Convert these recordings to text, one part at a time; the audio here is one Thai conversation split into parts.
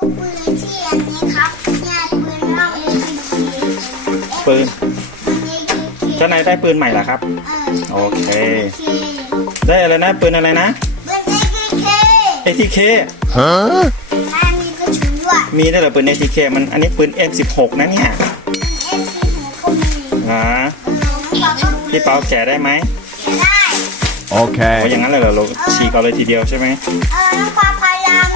ปืนที่อันนี้ครับเนี่ยปืนนอกเอทีปืนเอทีเจ้านายได้ปืนใหม่เหรอครับเออโอเคเค ได้อะไรนะ ปืนอะไรนะปืนเอทีเค ATK แม่มีกระสุนด้วยมีได้วยเหรอปืน ATK มันอันนี้ปืน M16 นะเนี่ยเอทีหัวก็มีนะเออพี่ปาก็พี่เปาแกะได้ไหมได้โอ้ Okay. อย่างนั้นเลยเหรอเราฉีกเอาเลยทีเดียวใช่ไหมเออน้ำความพลังมี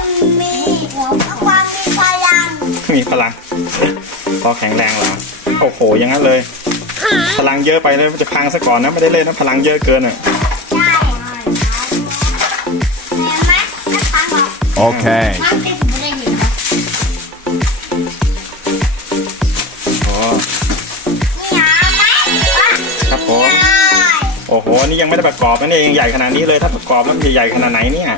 มีพลัง พอแข็งแรงเหรอโอ้โห อย่างนั้นเลย พลังเยอะไปเลยมันจะพังซะก่อนนะ ไม่ได้เล่นนะ พลังเยอะเกินอะได้เห็นไหมไม่พังหรอก Okay. มันเป็นไม่ได้เห็นนะโอ้นี่หาไหมวะครับผมได้โอ้โห นี่ยังไม่ได้ประกอบนะเนี่ยยังใหญ่ขนาดนี้เลย ถ้าประกอบแล้วมันจะใหญ่ขนาดไหนเนี่ย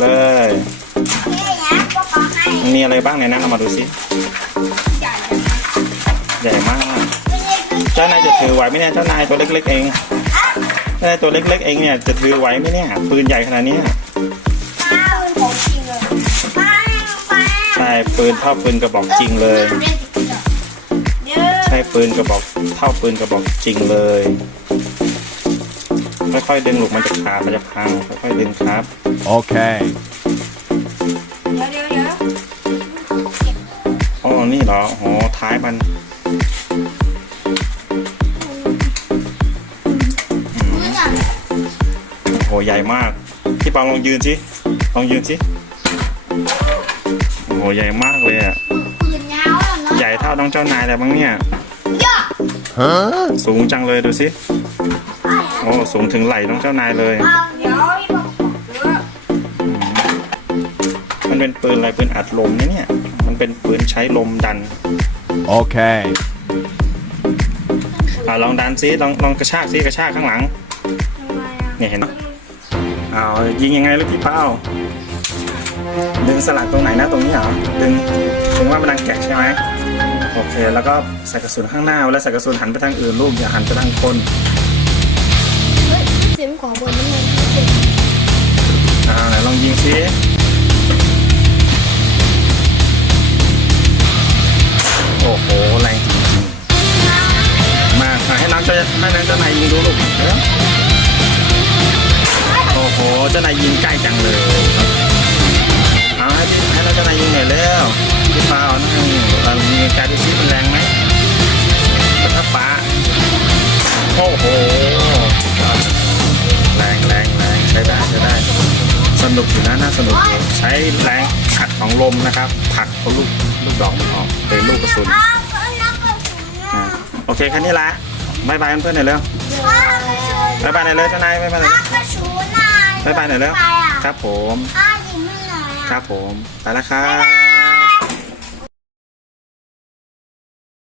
เลยโอเคนะประกอบให้มันมีอะไรบ้างในนั้นเอามาดูสิใหญ่มาก เจ้านายจะถือไหวไหมเนี่ย เจ้านายตัวเล็กๆเองเจ้านายตัวเล็กๆเองเนี่ยจะถือไหวไหมเนี่ยปืนใหญ่ขนาดนี้ใช่ปืนเท่าปืนกระบอกจริงเลย ใช่ปืนกระบอกเท่าปืนกระบอกจริงเลย ค่อยๆดึงลูกมันจะขาดมันจะพังค่อยๆดึงครับ Okay. เดี๋ยวเดี๋ยวเดี๋ยวอ๋อนี่เหรอโอ้ท้ายมันนี่อะโหใหญ่มาก พี่ปองลองยืนสิลองยืนสิโหใหญ่มากเลยอะปืนยาวแล้วเนาะใหญ่เท่าน้องเจ้านายแล้วมั้งเนี่ย ย่อ Huh? สูงจังเลยดูสิ โอ้สูงถึงไหล่น้องเจ้านายเลยเอาเดี๋ยวพี่บอกเดี๋ยวมันเป็นปืนอะไรปืนอัดลมนะเนี่ย มันเป็นปืนใช้ลมดัน Okay. อ่าลองดันซิลองลองกระชากซิกระชากข้างหลังทำไมอะเนี่ยเห็นไหมเอายิงยังไงลูกพี่เป้าดึงสลักตรงไหนนะตรงนี้เหรอดึงดึงว่ามันดังแกะใช่ไหมโอเค แล้วก็ใส่กระสุนข้างหน้าแล้วใส่กระสุนหันไปทางอื่นลูกอย่าหันไปทางคนเสียงของบนน้ำมันอ่าไหนลองยิงซิโอ้โหแรงจริงๆมาให้น้องเจ้าให้น้องเจ้านายยิงดูลูกเร็วโอ้โหเจ้านายยิงใกล้จังเลย นุกอยู่นะน่าสนุกอยู่ใช้แรงขัดของลมนะครับผลักเอาลูกลูกดอกมันออกเป็นลูกกระสุนอ่าโอเคแค่นี้ละบายบายเพื่อนๆหน่อยเร็วบายบายหน่อยเร็วเจ้านายบายบายหน่อยอ้าวบายบายหน่อยเร็วครับผม ครับผมไปแล้วครับ